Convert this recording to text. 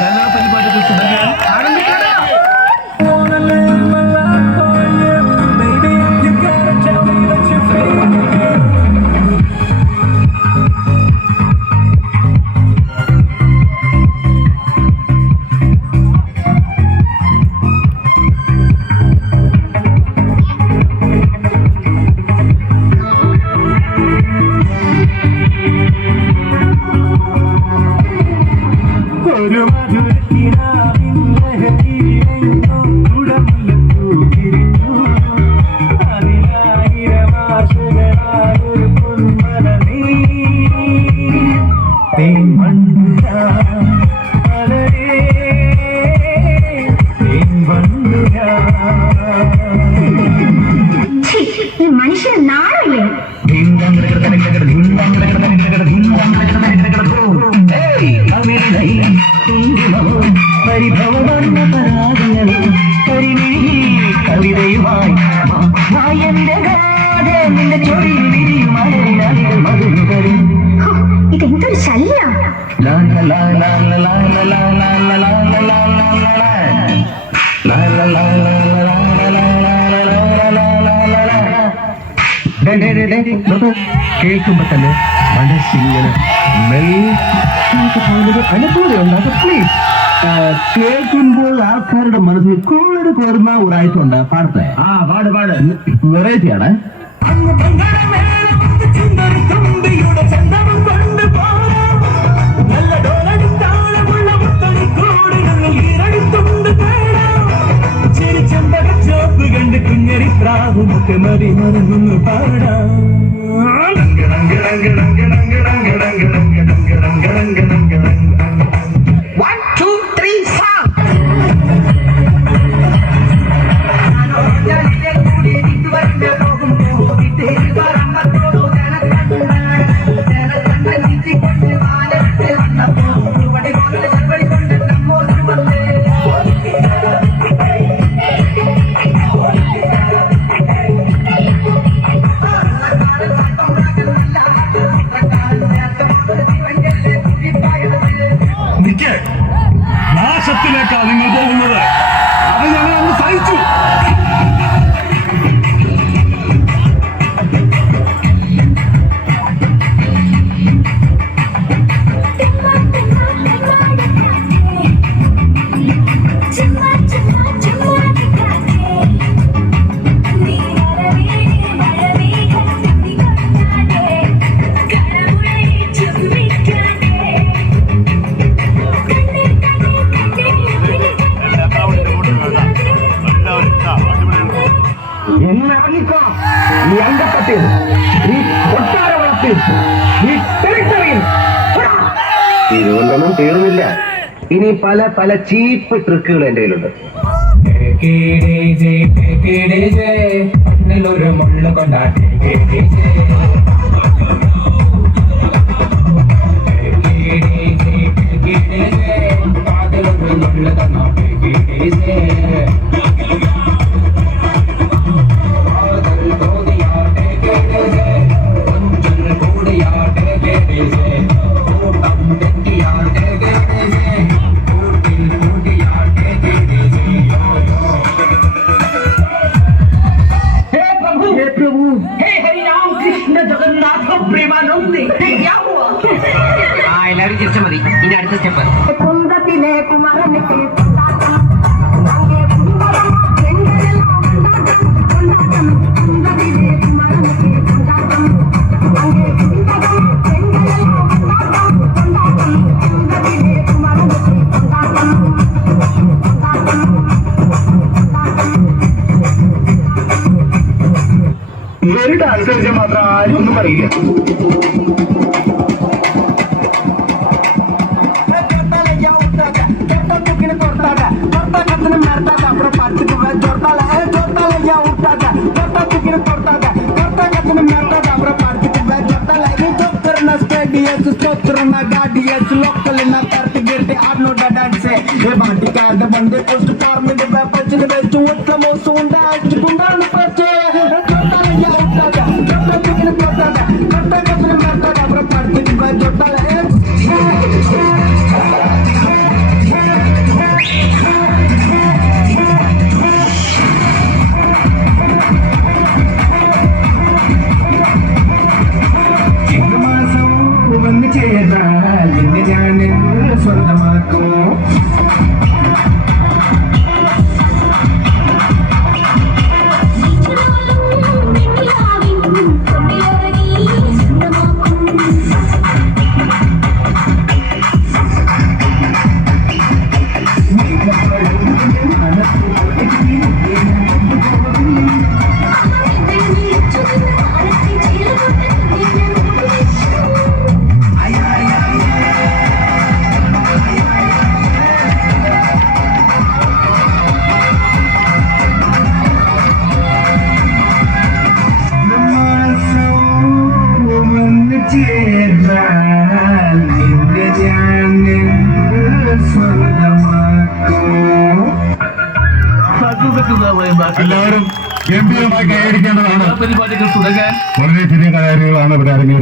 കലാപരിപാടികൾ തുടങ്ങാൻ ആരംഭിക്കണം. ഒരു മധുരത്തിനാവിരിഞ്ഞു അതിനായിരമാശകളായൊരു പൊന്മലനീ ഈ മനുഷ്യൻ നാളല്ലേ പരിഭവവർണ്ണ പരാഗങ്ങളും കവിതയുമായി എന്റെ നിന്റെ ചൊടി വിരിയും അലരിനാളികൾ മധുരം ഇതെന്തൊരു ശല്യം. കേൾക്കുമ്പോ തന്നെ മനസ്സിങ്ങനെ അനുഭൂതി ഉണ്ടാകും. പ്ലീസ് കേൾക്കുമ്പോൾ ആൾക്കാരുടെ മനസ്സിൽ കൂടുതൽ കോരുന്ന ഒരാഴ്ചയുണ്ട്. പാടത്തെ പാട് വെറൈറ്റിയാണ്. കണ്ട് കുഞ്ഞരി പ്രാവുമൊക്കെ മതി മറന്നു പാടാം. നാശത്തിലേക്കാ നിങ്ങൾ പോകുന്നത്. അത് ഞങ്ങൾ അന്ന് സഹിച്ചു. ഈ അങ്കപ്പത്തിൽ, ഈ കൊട്ടാരവളത്തിൽ, ഈ ടെറിട്ടറിയിൽ ഇതുകൊണ്ടൊന്നും തീർന്നില്ല. ഇനി പല പല ചീപ്പ് ട്രിക്കുകൾ എന്റെ കയ്യിലുണ്ട്. ഒരു മുള്ള കൊണ്ടാട്ടി എല്ലാവരും ചിരിച്ചാൽ മതി. ഇനി അടുത്ത സ്റ്റെപ്പ് കുന്തത്തിലെ കുമരനൊക്കെ ഇവരുടെ അനുസരിച്ച് മാത്രം ആരും ഒന്നും പറയില്ല. बंदे पोस्ट कार में पैसे ഞാൻ സ്വന്തമാക്കും. ചേർന്നാൽ നിന്നെ ഞാൻ സ്വന്തമാക്കും. എല്ലാവരും ഗംഭീരമായി കൈയടിക്കേണ്ടതാണ്. പരിപാടികൾ തുടങ്ങാൻ വളരെ ചെറിയ കലാകാരികളാണ് ഇവിടെ ഇറങ്ങിയത്.